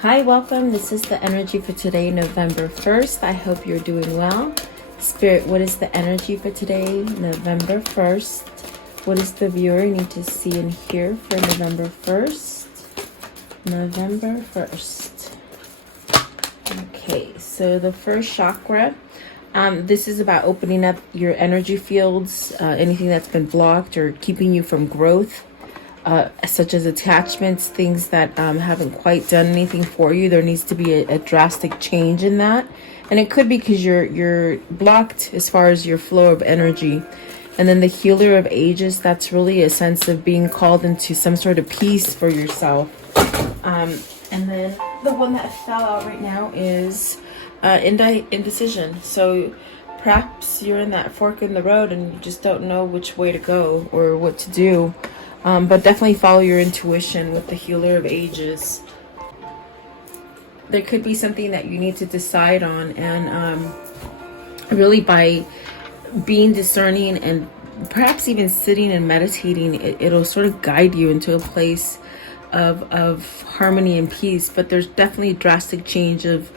Hi, welcome. This is the energy for today, November 1st. I hope you're doing well. Spirit, what is the energy for today, November 1st? What does the viewer need to see and hear for November 1st? November 1st. Okay, so the first chakra, this is about opening up your energy fields, anything that's been blocked or keeping you from growth. Such as attachments, things that haven't quite done anything for you. There needs to be a drastic change in that, and it could be because you're blocked as far as your flow of energy. And then the healer of ages, that's really a sense of being called into some sort of peace for yourself. And then the one that fell out right now is indecision. So perhaps you're in that fork in the road and you just don't know which way to go or what to do. But definitely follow your intuition with the healer of ages. There could be something that you need to decide on, and really by being discerning and perhaps even sitting and meditating, it'll sort of guide you into a place of harmony and peace. But there's definitely a drastic change of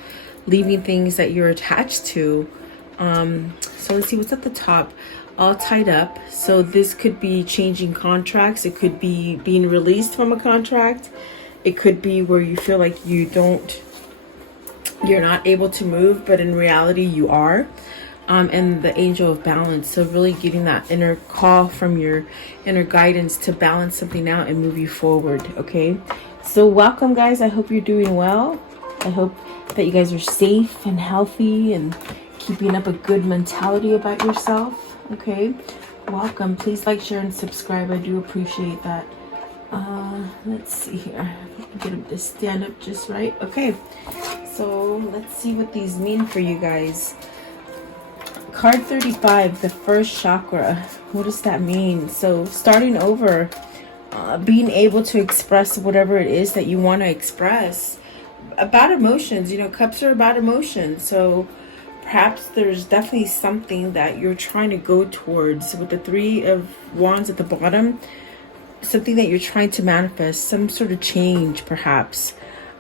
leaving things that you're attached to. So let's see what's at the top. All tied up. So this could be changing contracts. It could be being released from a contract. It could be where you feel like you're not able to move, but in reality you are. And the angel of balance. So really getting that inner call from your inner guidance to balance something out and move you forward. Okay. So welcome, guys. I hope you're doing well. I hope that you guys are safe and healthy and keeping up a good mentality about yourself. Okay, welcome. Please like, share, and subscribe. I do appreciate that. Let's see here. Get him to stand up just right. Okay, so let's see what these mean for you guys. Card 35, the first chakra. What does that mean? So starting over, being able to express whatever it is that you want to express about emotions. You know, cups are about emotions. So perhaps there's definitely something that you're trying to go towards with the Three of Wands at the bottom. Something that you're trying to manifest, some sort of change perhaps.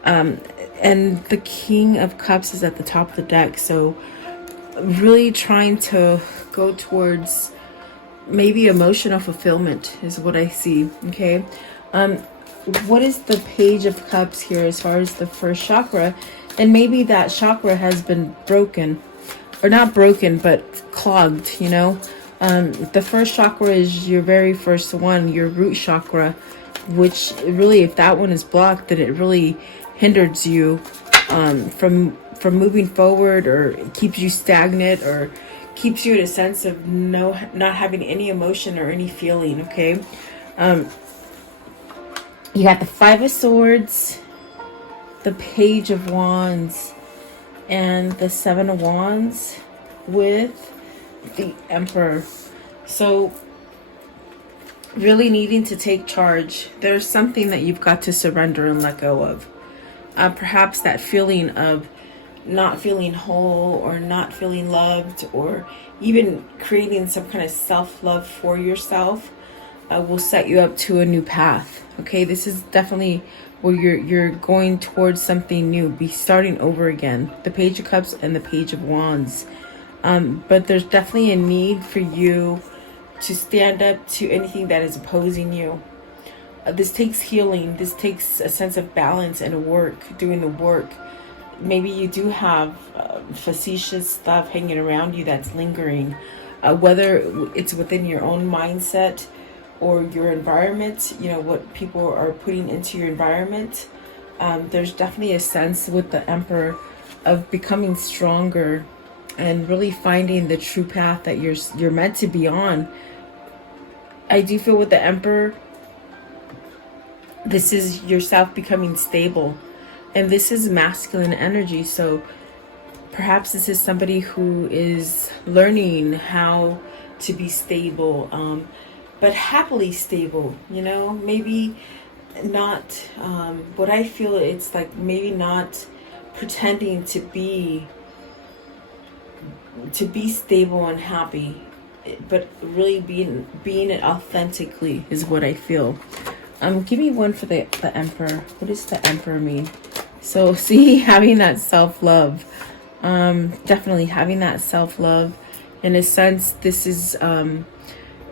And the King of Cups is at the top of the deck. So really trying to go towards maybe emotional fulfillment is what I see. Okay. What is the Page of Cups here as far as the first chakra? And maybe that chakra has been broken. Or not broken, but clogged, you know. The first chakra is your very first one, your root chakra, which really, if that one is blocked, then it really hinders you from moving forward, or keeps you stagnant, or keeps you in a sense of not having any emotion or any feeling. Okay. You got the Five of Swords, the Page of Wands, and the Seven of Wands with the Emperor. So really needing to take charge. There's something that you've got to surrender and let go of. Perhaps that feeling of not feeling whole or not feeling loved, or even creating some kind of self-love for yourself will set you up to a new path. Okay, this is definitely where you're going towards something new, be starting over again. The Page of Cups and the Page of Wands. But there's definitely a need for you to stand up to anything that is opposing you. This takes healing. This takes a sense of balance and doing the work. Maybe you do have facetious stuff hanging around you that's lingering, whether it's within your own mindset or your environment, you know, what people are putting into your environment. There's definitely a sense with the Emperor of becoming stronger and really finding the true path that you're meant to be on. I do feel with the Emperor, this is yourself becoming stable, and this is masculine energy. So perhaps this is somebody who is learning how to be stable, but happily stable, you know. Maybe not what I feel, it's like maybe not pretending to be stable and happy, but really being it authentically is what I feel. Give me one for the Emperor. What does the Emperor mean? So see, having that self-love, definitely having that self-love. In a sense, this is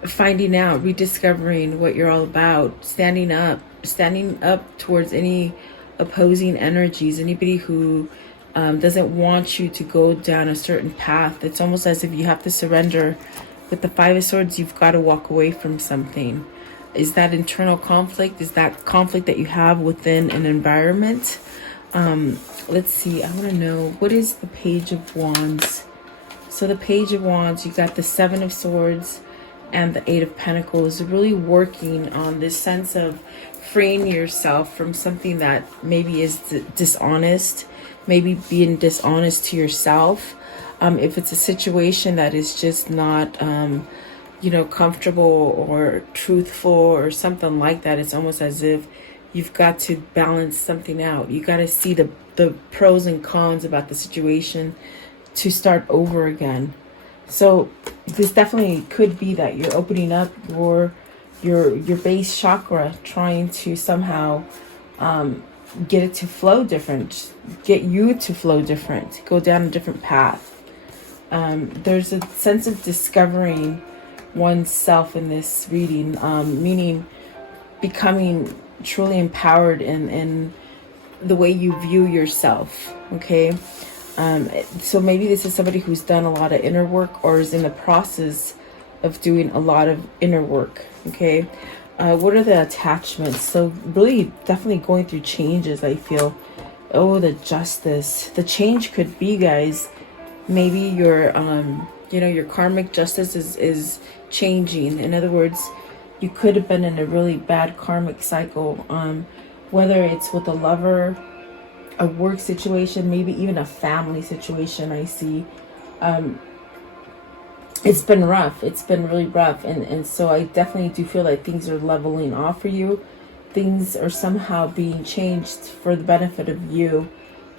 finding out, rediscovering what you're all about, standing up towards any opposing energies, anybody who doesn't want you to go down a certain path. It's almost as if you have to surrender. With the Five of Swords, you've got to walk away from something. Is that internal conflict? Is that conflict that you have within an environment? Let's see, I want to know, what is the Page of Wands? So the Page of Wands, you got the Seven of Swords and the Eight of Pentacles, really working on this sense of freeing yourself from something that maybe is dishonest, maybe being dishonest to yourself. If it's a situation that is just not, comfortable or truthful or something like that, it's almost as if you've got to balance something out. You got to see the pros and cons about the situation to start over again. So this definitely could be that you're opening up your base chakra, trying to somehow get it to flow different, get you to flow different, go down a different path. There's a sense of discovering oneself in this reading, meaning becoming truly empowered in the way you view yourself. Okay, so maybe this is somebody who's done a lot of inner work or is in the process of doing a lot of inner work. Okay, what are the attachments? So really definitely going through changes, I feel. Oh, the Justice. The change could be, guys, maybe your your karmic justice is changing. In other words, you could have been in a really bad karmic cycle, whether it's with a lover, a work situation, maybe even a family situation. I see it's been rough. It's been really rough, and so I definitely do feel like things are leveling off for you. Things are somehow being changed for the benefit of you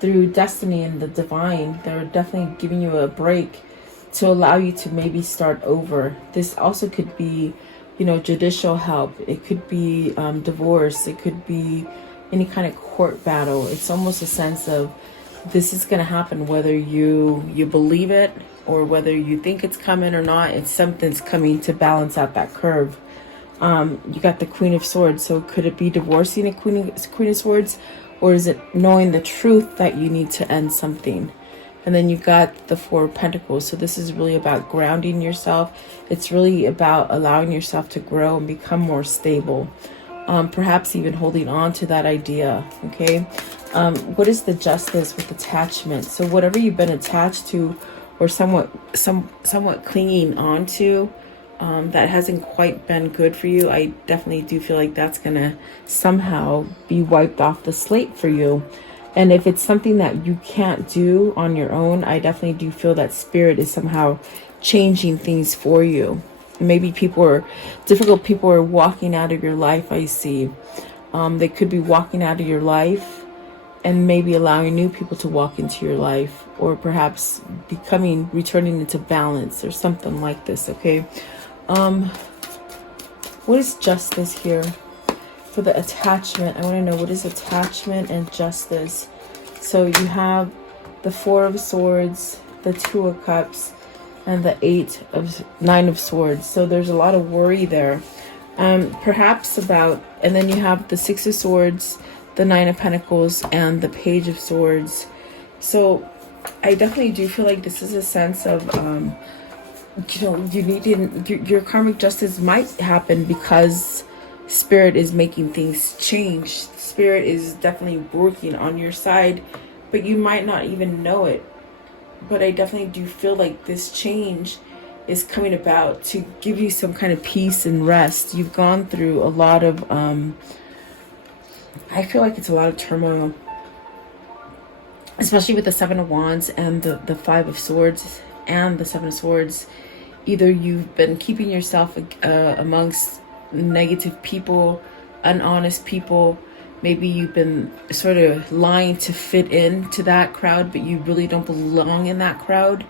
through destiny and the divine. They're definitely giving you a break to allow you to maybe start over. This also could be, judicial help. It could be divorce. It could be any kind of court battle. It's almost a sense of this is going to happen whether you believe it or whether you think it's coming or not. It's something's coming to balance out that curve. You got the Queen of Swords. So could it be divorcing a Queen of Swords, or is it knowing the truth that you need to end something? And then you've got the Four of Pentacles. So this is really about grounding yourself. It's really about allowing yourself to grow and become more stable. Perhaps even holding on to that idea. Okay. What is the Justice with attachment? So whatever you've been attached to or somewhat clinging on to, that hasn't quite been good for you, I definitely do feel like that's going to somehow be wiped off the slate for you. And if it's something that you can't do on your own, I definitely do feel that Spirit is somehow changing things for you. Maybe difficult people are walking out of your life, I see. They could be walking out of your life and maybe allowing new people to walk into your life, or perhaps returning into balance or something like this, okay? What is Justice here? For the attachment, I want to know, what is attachment and justice? So you have the Four of Swords, the Two of Cups, and the Nine of Swords. So there's a lot of worry there. Perhaps and then you have the Six of Swords, the Nine of Pentacles, and the Page of Swords. So I definitely do feel like this is a sense of, your karmic justice might happen because Spirit is making things change. Spirit is definitely working on your side, but you might not even know it. But I definitely do feel like this change is coming about to give you some kind of peace and rest. You've gone through a lot of, I feel like it's a lot of turmoil, especially with the Seven of Wands and the Five of Swords and the Seven of Swords. Either you've been keeping yourself amongst negative people, honest people. Maybe you've been sort of lying to fit into that crowd, but you really don't belong in that crowd,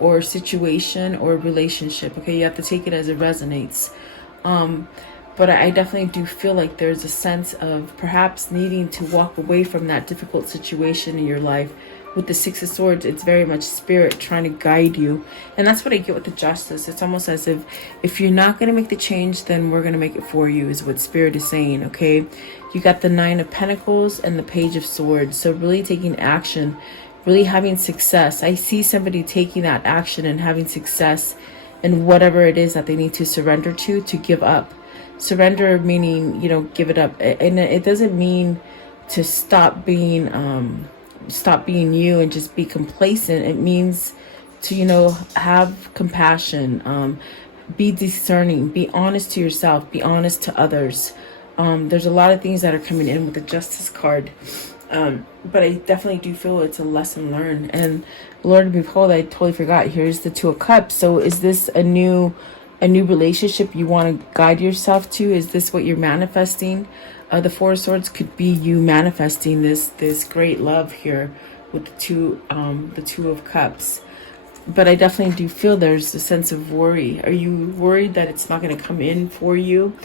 or situation or relationship. Okay, you have to take it as it resonates. But I definitely do feel like there's a sense of perhaps needing to walk away from that difficult situation in your life. With the Six of Swords, it's very much spirit trying to guide you. And that's what I get with the Justice. It's almost as if you're not going to make the change, then we're going to make it for you, is what spirit is saying, okay? You got the Nine of Pentacles and the Page of Swords. So really taking action, really having success. I see somebody taking that action and having success in whatever it is that they need to surrender to give up. Surrender meaning, you know, give it up. And it doesn't mean to stop being you and just be complacent. It means to, you know, have compassion, be discerning, be honest to yourself, be honest to others. There's a lot of things that are coming in with the Justice card. But I definitely do feel it's a lesson learned. And Lord, behold, I totally forgot. Here's the Two of Cups. So is this a new relationship you want to guide yourself to? Is this what you're manifesting? The Four of Swords could be you manifesting this great love here with the Two of Cups. But I definitely do feel there's a sense of worry. Are you worried that it's not going to come in for you?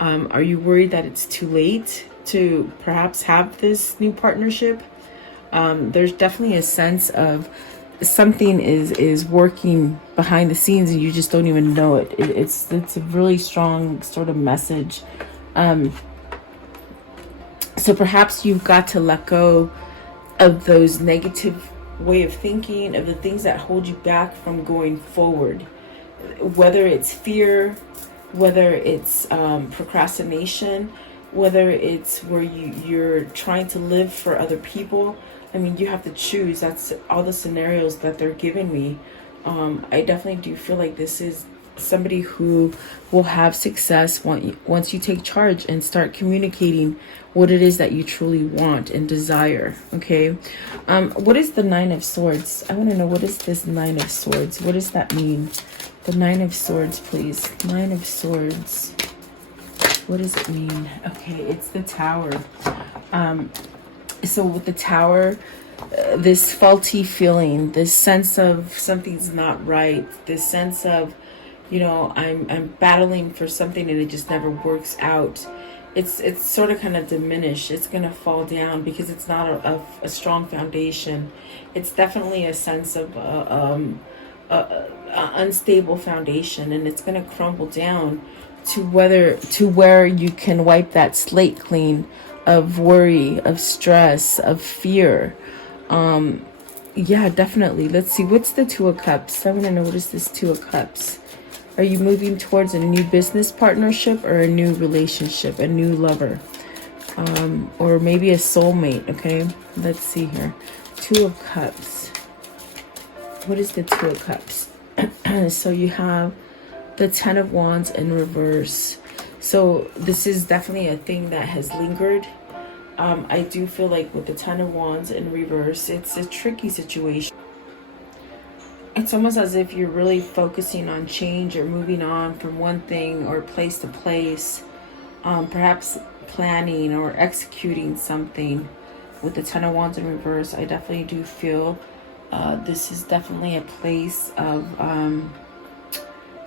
Are you worried that it's too late to perhaps have this new partnership? There's definitely a sense of something is working behind the scenes and you just don't even know it. It's a really strong sort of message. So perhaps you've got to let go of those negative way of thinking, of the things that hold you back from going forward. Whether it's fear, whether it's procrastination, whether it's where you're trying to live for other people. I mean, you have to choose. That's all the scenarios that they're giving me. I definitely do feel like this is somebody who will have success once you take charge and start communicating what it is that you truly want and desire. Okay. What is the Nine of Swords? I want to know, what is this Nine of Swords? What does that mean? The Nine of Swords, please. Nine of Swords. What does it mean? Okay, it's the Tower. So with the Tower, this faulty feeling, this sense of something's not right, this sense of, you know, I'm battling for something and it just never works out. It's sort of kind of diminished. It's going to fall down because it's not a strong foundation. It's definitely a sense of a unstable foundation, and it's going to crumble down to where you can wipe that slate clean of worry, of stress, of fear. Yeah, definitely. Let's see, what's the Two of Cups? I want to know, what is this Two of Cups? Are you moving towards a new business partnership or a new relationship, a new lover, or maybe a soulmate? Okay, let's see here. Two of Cups. What is the Two of Cups? So you have the Ten of Wands in reverse. So this is definitely a thing that has lingered. I do feel like with the Ten of Wands in reverse, it's a tricky situation. It's almost as if you're really focusing on change or moving on from one thing or place to place, perhaps planning or executing something. With the Ten of Wands in reverse, I definitely do feel this is definitely a place of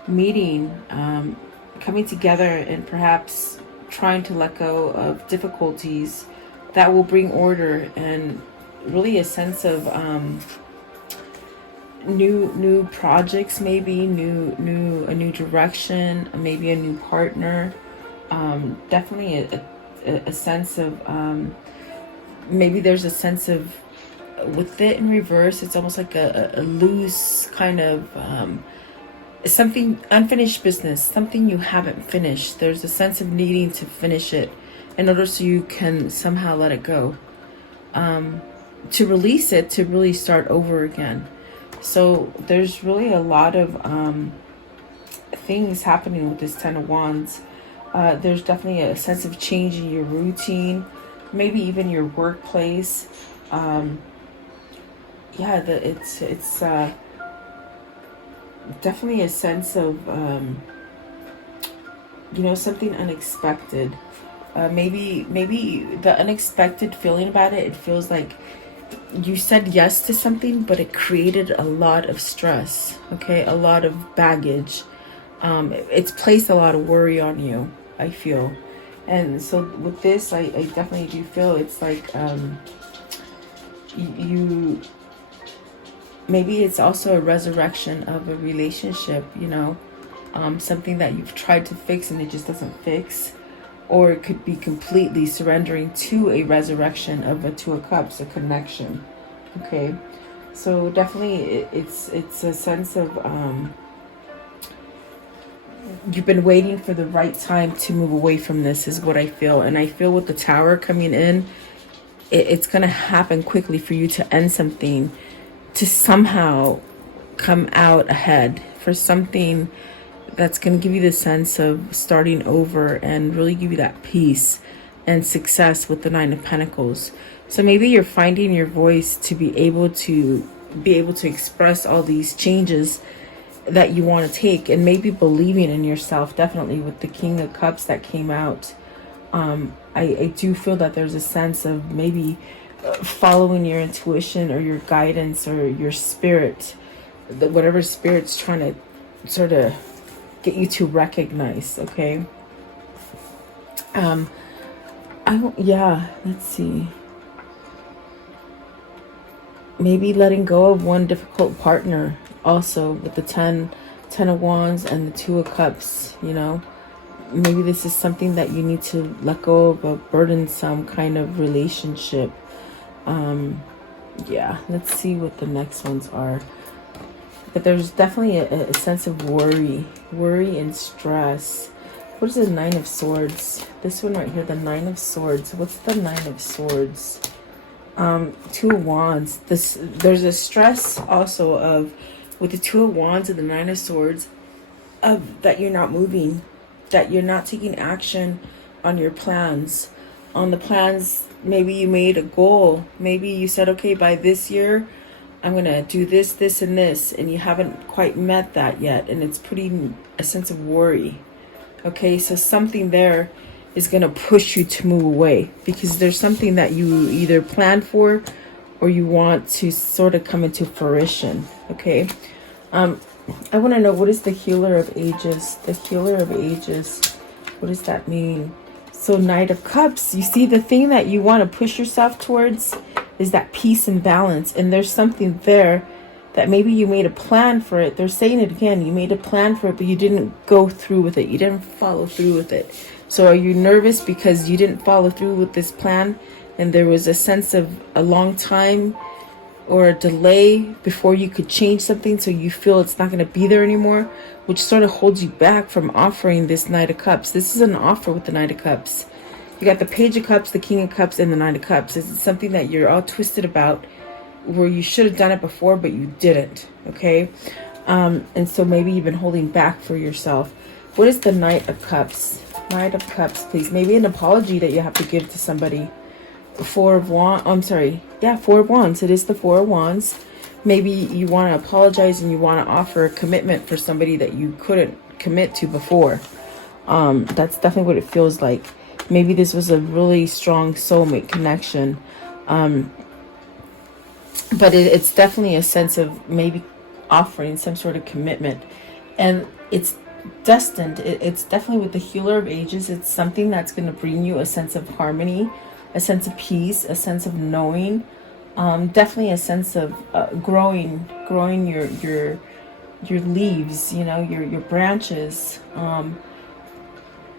meeting, coming together, and perhaps trying to let go of difficulties that will bring order and really a sense of new projects, maybe a new direction, maybe a new partner. Definitely a sense of maybe there's a sense of, with it in reverse, it's almost like a loose kind of something, unfinished business, something you haven't finished. There's a sense of needing to finish it in order so you can somehow let it go, to release it, to really start over again. So there's really a lot of things happening with this Ten of Wands. There's definitely a sense of change in your routine, maybe even your workplace. Yeah, it's definitely a sense of you know, something unexpected. Maybe the unexpected feeling about it, it feels like you said yes to something, but it created a lot of stress, okay, a lot of baggage. It's placed a lot of worry on you. I feel. And so with this, I definitely do feel it's like you maybe it's also a resurrection of a relationship, you know, something that you've tried to fix and it just doesn't fix. Or it could be completely surrendering to a resurrection of a Two of Cups, a connection. Okay, so definitely it's a sense of you've been waiting for the right time to move away from this, is what I feel. And I feel with the Tower coming in, it's going to happen quickly for you to end something, to somehow come out ahead for something that's going to give you the sense of starting over and really give you that peace and success with the Nine of Pentacles. So maybe you're finding your voice to be able to express all these changes that you want to take, and maybe believing in yourself, definitely with the King of Cups that came out. I do feel that there's a sense of maybe following your intuition or your guidance or your spirit, whatever spirit's trying to sort of get you to recognize. Okay. Let's see. Maybe letting go of one difficult partner also with the 10 of Wands and the Two of Cups, you know. Maybe this is something that you need to let go of, a burdensome kind of relationship. Let's see what the next ones are. But there's definitely a sense of worry and stress. What is the Nine of Swords? This one right here, the Nine of Swords. What's the Nine of Swords? Two of Wands. There's a stress also of, with the Two of Wands and the Nine of Swords, of that you're not moving, that you're not taking action on your plans. On the plans, maybe you made a goal. Maybe you said, okay, by this year, I'm going to do this, this, and this. And you haven't quite met that yet. And it's putting a sense of worry. Okay, so something there is going to push you to move away. Because there's something that you either planned for or you want to sort of come into fruition. Okay. I want to know, what is the Healer of Ages? The Healer of Ages. What does that mean? So Knight of Cups. You see, the thing that you want to push yourself towards is that peace and balance. And there's something there that maybe you made a plan for it. They're saying it again. You made a plan for it, but you didn't go through with it. You didn't follow through with it. So are you nervous because you didn't follow through with this plan? And there was a sense of a long time or a delay before you could change something, so you feel it's not going to be there anymore, which sort of holds you back from offering this Knight of Cups. This is an offer with the Knight of Cups. You got the Page of Cups, the King of Cups, and the Knight of Cups. It's something that you're all twisted about, where you should have done it before, but you didn't. Okay? And so maybe you've been holding back for yourself. What is the Knight of Cups? Knight of Cups, please. Maybe an apology that you have to give to somebody. Four of Wands. Four of Wands. It is the Four of Wands. Maybe you want to apologize and you want to offer a commitment for somebody that you couldn't commit to before. That's definitely what it feels like. Maybe this was a really strong soulmate connection. But it's definitely a sense of maybe offering some sort of commitment. And it's destined. It's definitely with the Healer of Ages. It's something that's going to bring you a sense of harmony, a sense of peace, a sense of knowing, definitely a sense of growing your leaves, you know, your branches,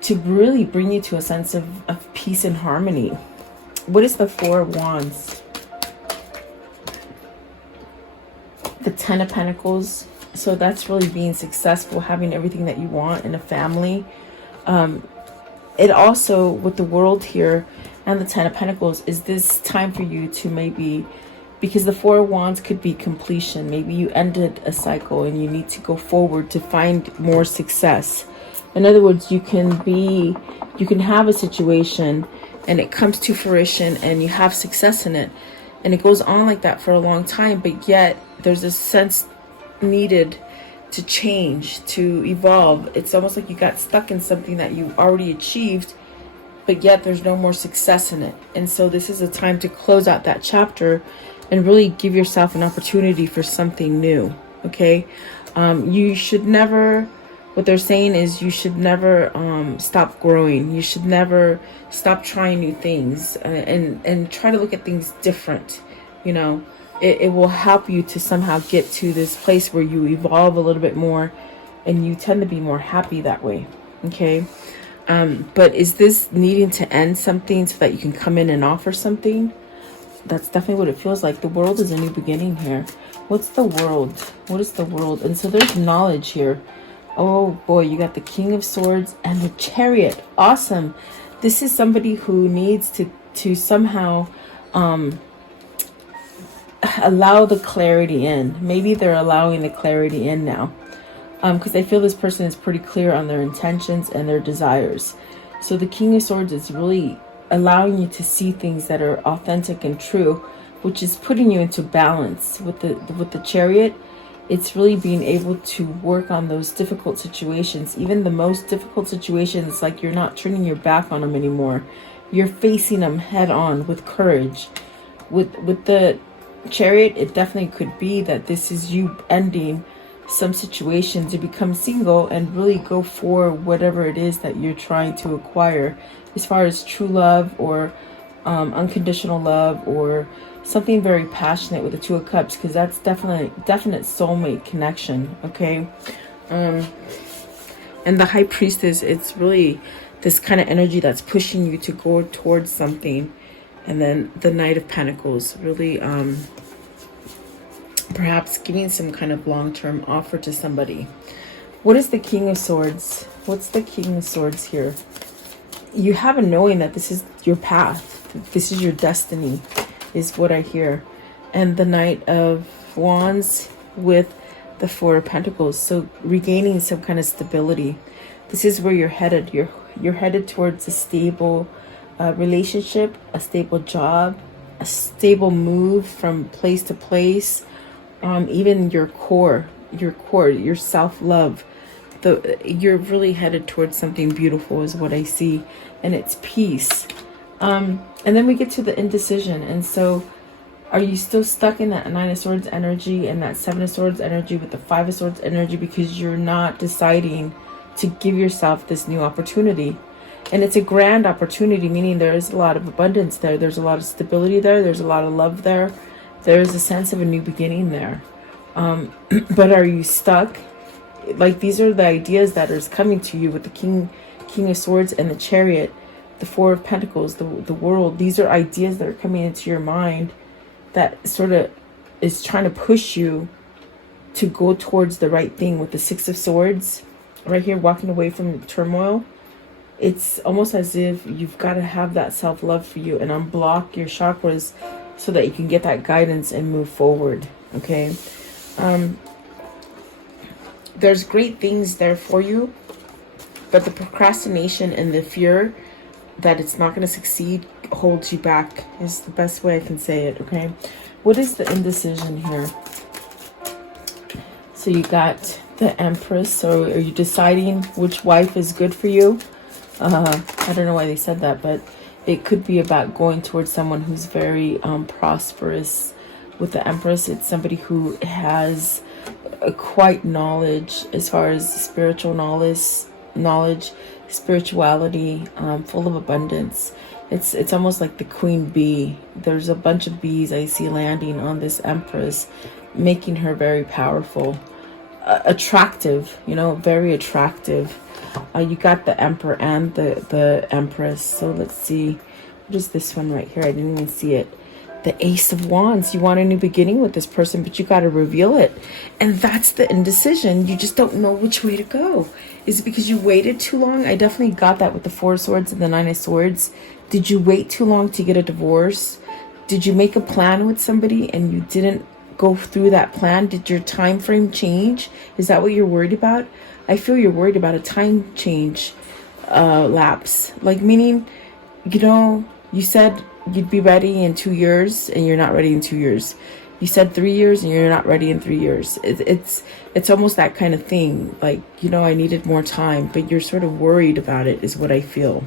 to really bring you to a sense of peace and harmony. What is the Four of Wands? The Ten of Pentacles. So that's really being successful, having everything that you want in a family. It also, with the World here and the Ten of Pentacles, is this time for you to maybe, because the Four of Wands could be completion. Maybe you ended a cycle and you need to go forward to find more success. In other words, you can have a situation and it comes to fruition and you have success in it. And it goes on like that for a long time, but yet there's a sense needed to change, to evolve. It's almost like you got stuck in something that you already achieved, but yet there's no more success in it. And so this is a time to close out that chapter and really give yourself an opportunity for something new. Okay? You should never what they're saying is you should never stop growing. You should never stop trying new things, and try to look at things different. You know, it will help you to somehow get to this place where you evolve a little bit more, and you tend to be more happy that way. Okay. But is this needing to end something so that you can come in and offer something? That's definitely what it feels like. The world is a new beginning here. What's the world? What is the world? And so there's knowledge here. Oh boy, you got the King of Swords and the Chariot. Awesome. This is somebody who needs to somehow allow the clarity in. Maybe they're allowing the clarity in now. Because I feel this person is pretty clear on their intentions and their desires. So the King of Swords is really allowing you to see things that are authentic and true, which is putting you into balance. With the Chariot, it's really being able to work on those difficult situations. Even the most difficult situations, like you're not turning your back on them anymore. You're facing them head on with courage. With the Chariot, it definitely could be that this is you ending some situation to become single and really go for whatever it is that you're trying to acquire, as far as true love or unconditional love, or something very passionate with the Two of Cups, because that's definite soulmate connection. Okay. And the High Priestess, it's really this kind of energy that's pushing you to go towards something. And then the Knight of Pentacles, really perhaps giving some kind of long-term offer to somebody. What is the King of Swords? What's the King of Swords here? You have a knowing that this is your path. This is your destiny, is what I hear. And the Knight of Wands with the Four of Pentacles. So regaining some kind of stability. This is where you're headed. You're headed towards a stable relationship, a stable job, a stable move from place to place. Even your core, your self-love, you're really headed towards something beautiful is what I see, and it's peace. And then we get to the indecision. And so are you still stuck in that Nine of Swords energy and that Seven of Swords energy with the Five of Swords energy, because you're not deciding to give yourself this new opportunity? And it's a grand opportunity, meaning there is a lot of abundance there. There's a lot of stability there. There's a lot of love there. There's a sense of a new beginning there. But are you stuck? Like, these are the ideas that are coming to you with the King of Swords and the Chariot, the Four of Pentacles, the world. These are ideas that are coming into your mind that sort of is trying to push you to go towards the right thing. With the Six of Swords right here, walking away from turmoil. It's almost as if you've got to have that self-love for you and unblock your chakras so that you can get that guidance and move forward. Okay. There's great things there for you, but the procrastination and the fear that it's not going to succeed holds you back, is the best way I can say it. Okay. What is the indecision here? So you got the Empress. So are you deciding which wife is good for you? I don't know why they said that, but it could be about going towards someone who's very prosperous. With the Empress, it's somebody who has quite knowledge as far as spiritual knowledge, spirituality, full of abundance. It's almost like the queen bee. There's a bunch of bees I see landing on this Empress, making her very powerful, attractive, very attractive. You got the Emperor and the Empress. So let's see. What is this one right here? I didn't even see it. The Ace of Wands. You want a new beginning with this person, but you got to reveal it. And that's the indecision. You just don't know which way to go. Is it because you waited too long? I definitely got that with the Four of Swords and the Nine of Swords. Did you wait too long to get a divorce? Did you make a plan with somebody and you didn't go through that plan? Did your time frame change? Is that what you're worried about? I feel you're worried about a time change lapse. Like, meaning, you said you'd be ready in 2 years and you're not ready in 2 years. You said 3 years and you're not ready in 3 years. It's almost that kind of thing. Like, I needed more time, but you're sort of worried about it, is what I feel.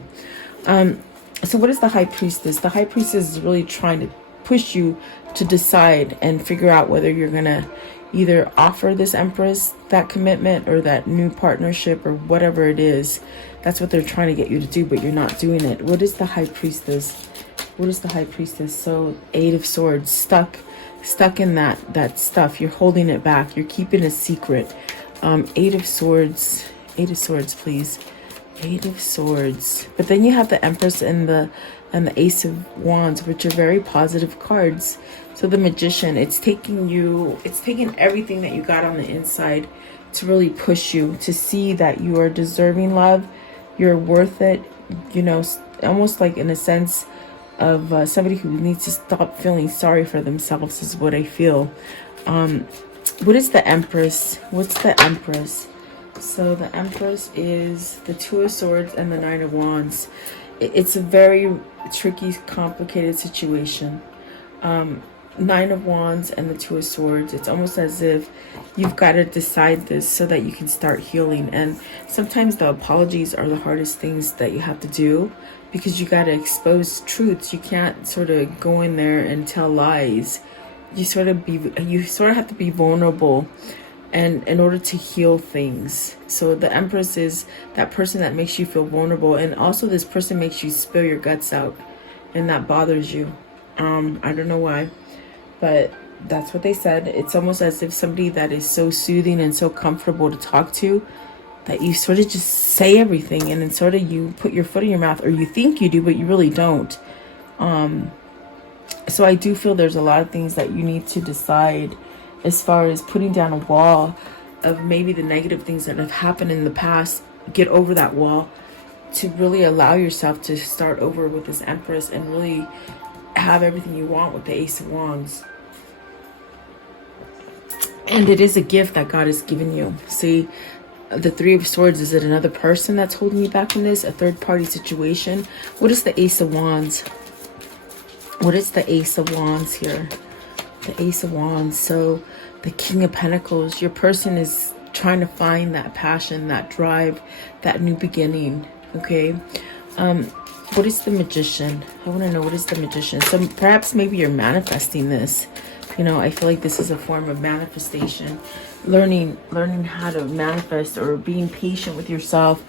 So what is the High Priestess? The High Priestess is really trying to push you to decide and figure out whether you're gonna, either offer this Empress that commitment or that new partnership or whatever it is. That's what they're trying to get you to do, but you're not doing it. What is the High Priestess? What is the High Priestess? So 8 of Swords, stuck in that stuff. You're holding it back. You're keeping a secret. 8 of Swords. 8 of Swords, please. 8 of Swords. But then you have the Empress and the Ace of Wands, which are very positive cards. So the Magician, it's taking everything that you got on the inside to really push you to see that you are deserving love. You're worth it. You know, almost like in a sense of somebody who needs to stop feeling sorry for themselves is what I feel. What is the Empress? What's the Empress? So the Empress is the 2 of Swords and the 9 of Wands. It's a very tricky, complicated situation. 9 of Wands and the 2 of Swords. It's almost as if you've got to decide this so that you can start healing. And sometimes the apologies are the hardest things that you have to do, because you got to expose truths. You can't sort of go in there and tell lies. You sort of have to be vulnerable, and in order to heal things. So the Empress is that person that makes you feel vulnerable, and also this person makes you spill your guts out, and that bothers you. I don't know why, but that's what they said. It's almost as if somebody that is so soothing and so comfortable to talk to, that you sort of just say everything, and then sort of you put your foot in your mouth, or you think you do, but you really don't. So I do feel there's a lot of things that you need to decide as far as putting down a wall of maybe the negative things that have happened in the past. Get over that wall to really allow yourself to start over with this Empress and really have everything you want with the Ace of Wands. And it is a gift that God has given you. See, the 3 of Swords, is it another person that's holding you back in this? A third party situation? What is the Ace of Wands? What is the Ace of Wands here? The Ace of Wands. So the King of Pentacles, your person is trying to find that passion, that drive, that new beginning. Okay. What is the Magician? I want to know, what is the Magician? So perhaps maybe you're manifesting this. You know, I feel like this is a form of manifestation. Learning how to manifest, or being patient with yourself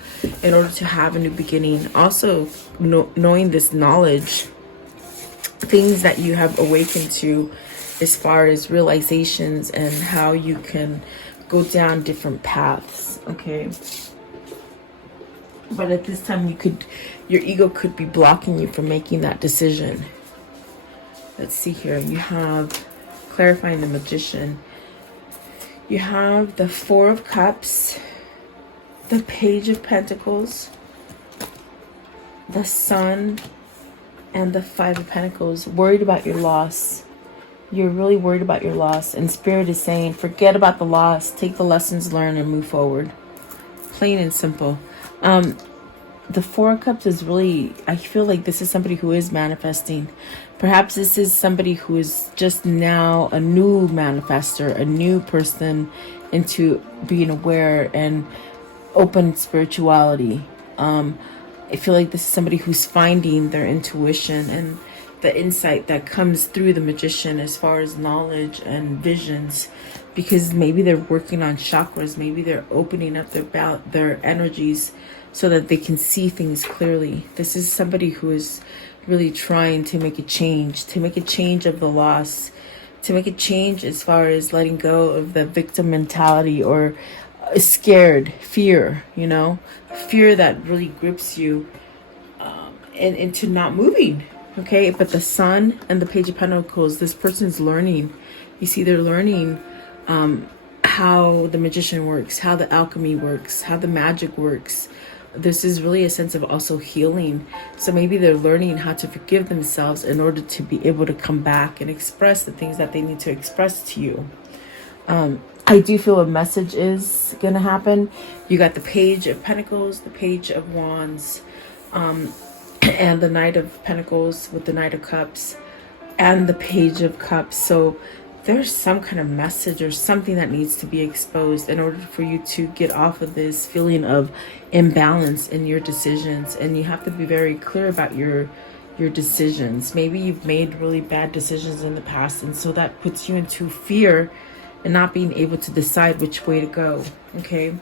in order to have a new beginning. Also knowing this knowledge, things that you have awakened to as far as realizations and how you can go down different paths. Okay. But at this time, your ego could be blocking you from making that decision. Let's see here. You have clarifying the Magician. You have the 4 of Cups, the Page of Pentacles, the Sun, and the 5 of Pentacles. Worried about your loss. You're really worried about your loss. And Spirit is saying, forget about the loss. Take the lessons learned and move forward. Plain and simple. The 4 of Cups is really, I feel like this is somebody who is manifesting. Perhaps this is somebody who is just now a new manifester, a new person into being aware and open spirituality. I feel like this is somebody who's finding their intuition and the insight that comes through the Magician as far as knowledge and visions, because maybe they're working on chakras, maybe they're opening up their energies so that they can see things clearly. This is somebody who is really trying to make a change of the loss, to make a change as far as letting go of the victim mentality or scared fear, you know, fear that really grips you and into not moving. Okay, but the Sun and the Page of Pentacles, this person's learning. You see, they're learning how the Magician works, how the alchemy works, how the magic works. This is really a sense of also healing. So maybe they're learning how to forgive themselves in order to be able to come back and express the things that they need to express to you. I do feel a message is going to happen. You got the Page of Pentacles, the Page of Wands, and the Knight of Pentacles with the Knight of Cups and the Page of Cups. So there's some kind of message or something that needs to be exposed in order for you to get off of this feeling of imbalance in your decisions. And you have to be very clear about your decisions. Maybe you've made really bad decisions in the past, and so that puts you into fear and not being able to decide which way to go. Okay.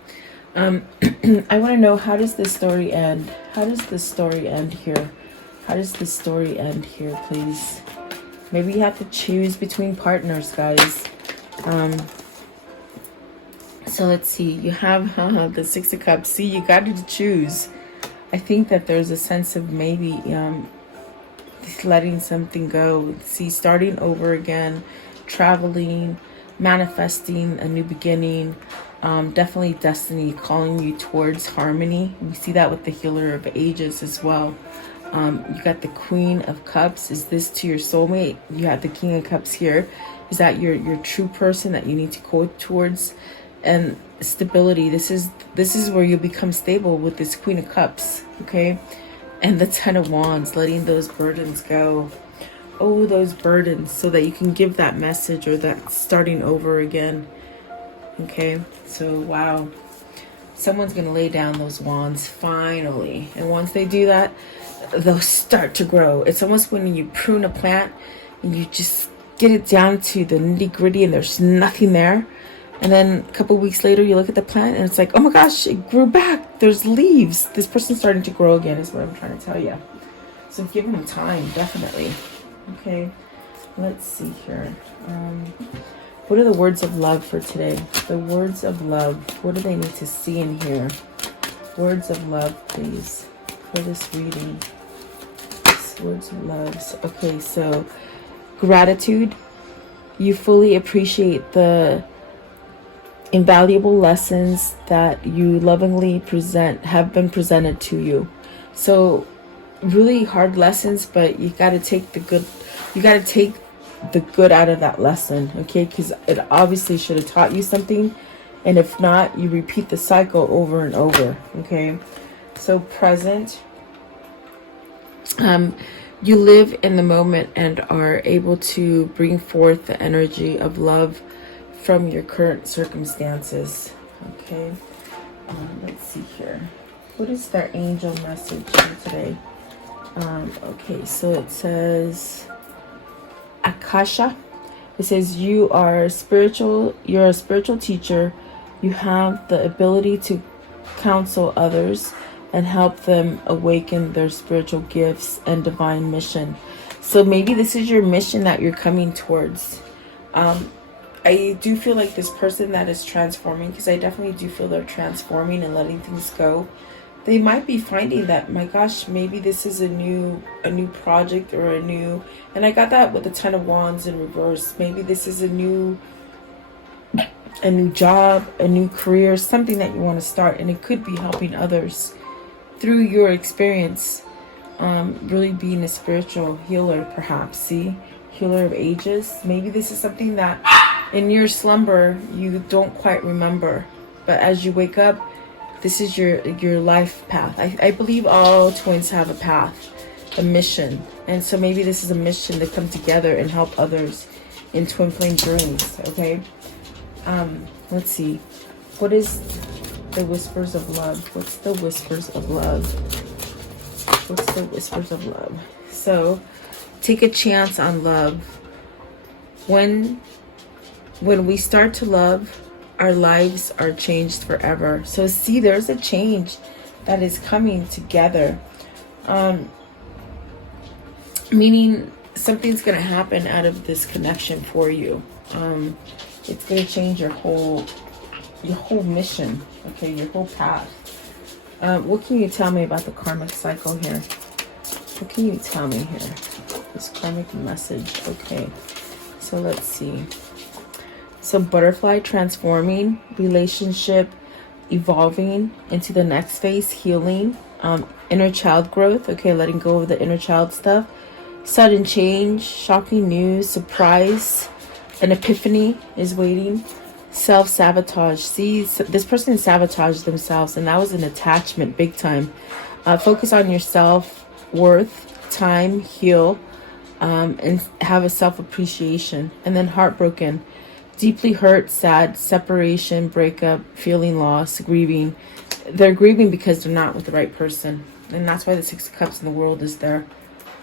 I want to know, how does this story end? How does this story end here? How does this story end here, please? Maybe you have to choose between partners, guys. So let's see. You have the Six of Cups. See, you got to choose. I think that there's a sense of maybe letting something go. See, starting over again, traveling, manifesting a new beginning. Definitely destiny calling you towards harmony. We see that with the Healer of Ages as well. You got the Queen of Cups. Is this to your soulmate? You have the King of Cups here. Is that your true person that you need to go towards? And stability. This is where you become stable with this Queen of Cups. Okay. And the Ten of Wands, letting those burdens go. Oh, those burdens, so that you can give that message, or that starting over again. Okay, so wow, someone's gonna lay down those wands finally, and once they do that, they'll start to grow. It's almost when you prune a plant and you just get it down to the nitty-gritty and there's nothing there, and then a couple weeks later you look at the plant and it's like, oh my gosh, it grew back, there's leaves. This person's starting to grow again, is what I'm trying to tell you. So give them time, definitely. Okay, let's see here. What are the words of love for today? The words of love. What do they need to see in here? Words of love, please, for this reading. Words of love. Okay, so gratitude. You fully appreciate the invaluable lessons that you lovingly have been presented to you. So really hard lessons, but you got to take the good. You got to take the good out of that lesson, okay? Because it obviously should have taught you something, and if not, you repeat the cycle over and over. Okay, so present, you live in the moment and are able to bring forth the energy of love from your current circumstances. Okay, let's see here. What is their angel message for today? Okay, so it says Akasha. It says you're a spiritual teacher. You have the ability to counsel others and help them awaken their spiritual gifts and divine mission. So maybe this is your mission that you're coming towards. I do feel like this person that is transforming, because I definitely do feel they're transforming and letting things go. They might be finding that, my gosh, maybe this is a new project, or a new, and I got that with the Ten of Wands in reverse. Maybe this is a new job, a new career, something that you want to start, and it could be helping others through your experience. Really being a spiritual healer, perhaps. See, Healer of Ages. Maybe this is something that in your slumber you don't quite remember, but as you wake up, this is your life path. I believe all twins have a path, a mission. And so maybe this is a mission to come together and help others in twin flame journeys, okay? Let's see. What is the whispers of love? What's the whispers of love? What's the whispers of love? So, take a chance on love. When we start to love, our lives are changed forever. So see, there's a change that is coming together. Meaning something's going to happen out of this connection for you. It's going to change your whole mission, okay, your whole path. What can you tell me about the karmic cycle here? What can you tell me here? This karmic message, okay. So let's see. So butterfly transforming, relationship evolving into the next phase, healing, inner child growth, okay, letting go of the inner child stuff, sudden change, shocking news, surprise, an epiphany is waiting, self-sabotage. See, this person sabotaged themselves, and that was an attachment big time. Focus on your self-worth, time, heal, and have a self-appreciation. And then heartbroken, deeply hurt, sad, separation, breakup, feeling loss, grieving. They're grieving because they're not with the right person. And that's why the Six of Cups in the world is there.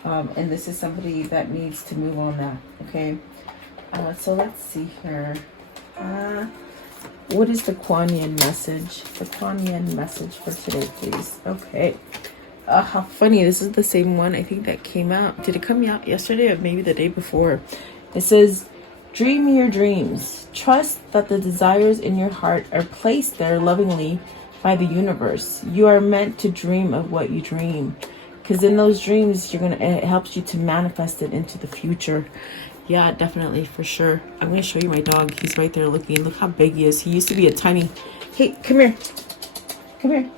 And this is somebody that needs to move on now. Okay. So let's see here. What is the Kuan Yin message? The Kuan Yin message for today, please. Okay. How funny. This is the same one I think that came out. Did it come out yesterday or maybe the day before? It says, dream your dreams. Trust that the desires in your heart are placed there lovingly by the universe. You are meant to dream of what you dream. Because in those dreams, it helps you to manifest it into the future. Yeah, definitely, for sure. I'm going to show you my dog. He's right there looking. Look how big he is. He used to be a tiny... Hey, come here. Come here.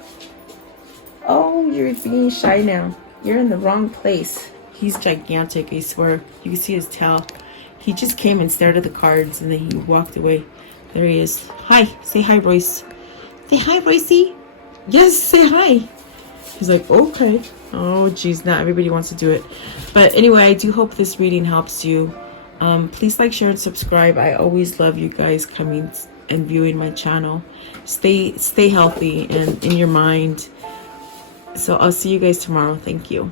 Oh, you're being shy now. You're in the wrong place. He's gigantic, I swear. You can see his tail. He just came and stared at the cards, and then he walked away. There he is. Hi. Say hi, Royce. Say hi, Roycey. Yes, say hi. He's like, okay. Oh, geez, not everybody wants to do it. But anyway, I do hope this reading helps you. Please like, share, and subscribe. I always love you guys coming and viewing my channel. Stay healthy and in your mind. So I'll see you guys tomorrow. Thank you.